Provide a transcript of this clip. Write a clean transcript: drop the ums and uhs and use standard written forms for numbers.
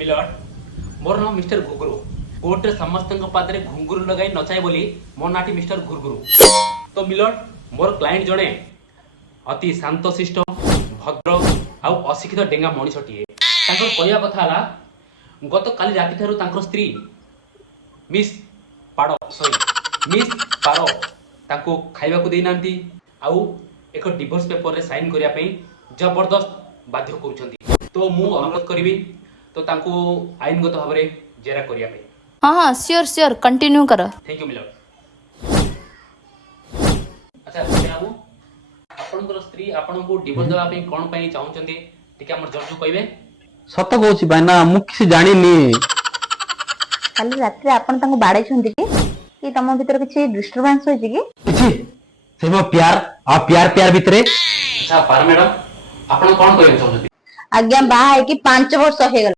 मिलर्ड मोर नाम mister घुगुरु court रे समस्त पादरे घुंगुरु लगाई नचाए बोली मो नाटी मिस्टर घुरघुरु। तो मिलर्ड मोर क्लाएंट जड़े अति शांतशिष्ट भद्र आउ अशिक्षित डेंगा मनीषटीए कहया कथा है गत काली राति ठारू तांकर स्त्री मिस पाड़ सॉरी मिस पारो तांको खाइबा को देई नांती आउ एक डिवोर्स पेपर रे साइन करिया पे जबरदस्त बाध्य करूछंती। तो मु अनुरोध करिवि तो तांको आईनगत भाव रे जेरा करिया पे। हाँ हाँ श्योर श्योर कंटिन्यू कर। Thank you milord. अच्छा बाबू आपनकर स्त्री आपनको डिवोर्स देबा पे कोन पई चाहुचंती टिके हमर जज कहबे। सत कहूची भाईना मु किसी जानिनी काली रात रे आपण तांको बाड़े छंती कि तम भीतर किछि डिस्टरबेंस होई कि किछि से मो प्यार आ प्यार प्यार भितरे। अच्छा पार मैडम आपण कोन कहबे चाहुचंती। आज्ञा बाहा है कि 5 वर्ष हो गला